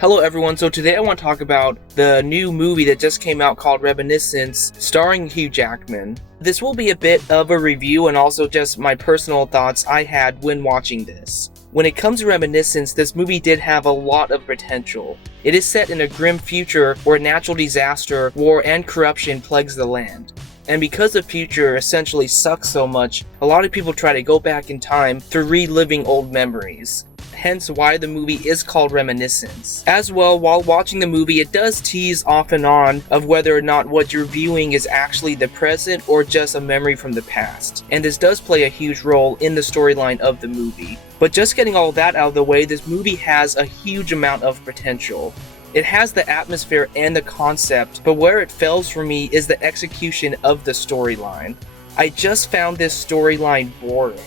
Hello everyone, so today I want to talk about the new movie that just came out called Reminiscence, starring Hugh Jackman. This will be a bit of a review and also just my personal thoughts I had when watching this. When it comes to Reminiscence, this movie did have a lot of potential. It is set in a grim future where natural disaster, war, and corruption plagues the land. And because the future essentially sucks so much, a lot of people try to go back in time through reliving old memories. Hence why the movie is called Reminiscence. As well, while watching the movie, it does tease off and on of whether or not what you're viewing is actually the present or just a memory from the past. And this does play a huge role in the storyline of the movie. But just getting all that out of the way, this movie has a huge amount of potential. It has the atmosphere and the concept, but where it fails for me is the execution of the storyline. I just found this storyline boring.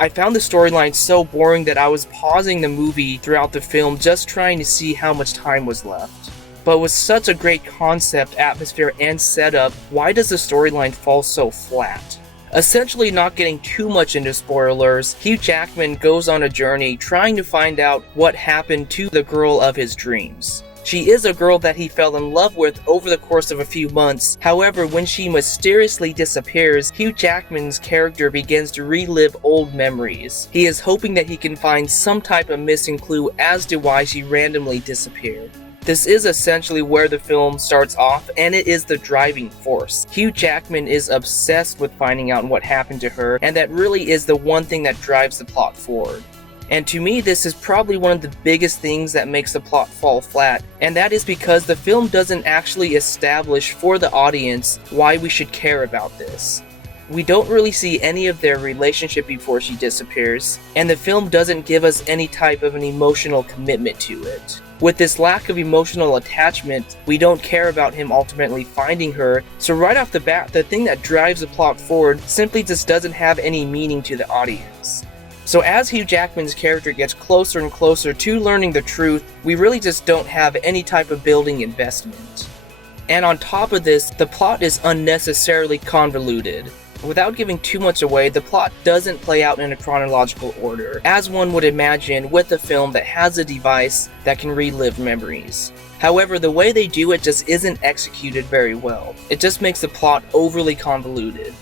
I found the storyline so boring that I was pausing the movie throughout the film just trying to see how much time was left. But with such a great concept, atmosphere, and setup, why does the storyline fall so flat? Essentially, not getting too much into spoilers, Hugh Jackman goes on a journey trying to find out what happened to the girl of his dreams. She is a girl that he fell in love with over the course of a few months. However, when she mysteriously disappears, Hugh Jackman's character begins to relive old memories. He is hoping that he can find some type of missing clue as to why she randomly disappeared. This is essentially where the film starts off, and it is the driving force. Hugh Jackman is obsessed with finding out what happened to her, and that really is the one thing that drives the plot forward. And to me, this is probably one of the biggest things that makes the plot fall flat, and that is because the film doesn't actually establish for the audience why we should care about this. We don't really see any of their relationship before she disappears, and the film doesn't give us any type of an emotional commitment to it. With this lack of emotional attachment, we don't care about him ultimately finding her, so right off the bat, the thing that drives the plot forward simply just doesn't have any meaning to the audience. So as Hugh Jackman's character gets closer and closer to learning the truth, we really just don't have any type of building investment. And on top of this, the plot is unnecessarily convoluted. Without giving too much away, the plot doesn't play out in a chronological order, as one would imagine with a film that has a device that can relive memories. However, the way they do it just isn't executed very well. It just makes the plot overly convoluted.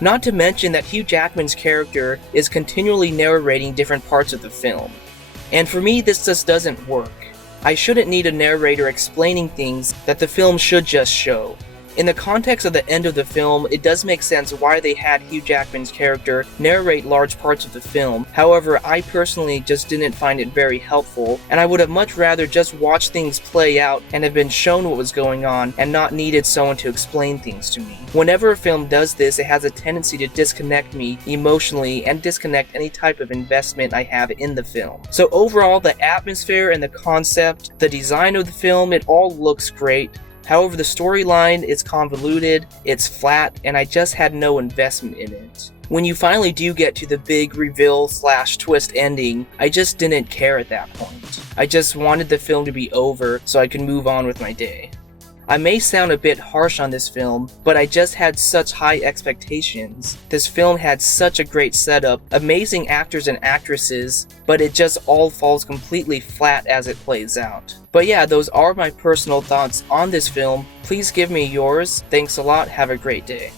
Not to mention that Hugh Jackman's character is continually narrating different parts of the film. And for me, this just doesn't work. I shouldn't need a narrator explaining things that the film should just show. In the context of the end of the film, it does make sense why they had Hugh Jackman's character narrate large parts of the film. However, I personally just didn't find it very helpful, and I would have much rather just watched things play out and have been shown what was going on and not needed someone to explain things to me. Whenever a film does this, it has a tendency to disconnect me emotionally and disconnect any type of investment I have in the film. So overall, the atmosphere and the concept, the design of the film, it all looks great. However, the storyline is convoluted, it's flat, and I just had no investment in it. When you finally do get to the big reveal/twist ending, I just didn't care at that point. I just wanted the film to be over so I could move on with my day. I may sound a bit harsh on this film, but I just had such high expectations. This film had such a great setup, amazing actors and actresses, but it just all falls completely flat as it plays out. But yeah, those are my personal thoughts on this film. Please give me yours. Thanks a lot. Have a great day.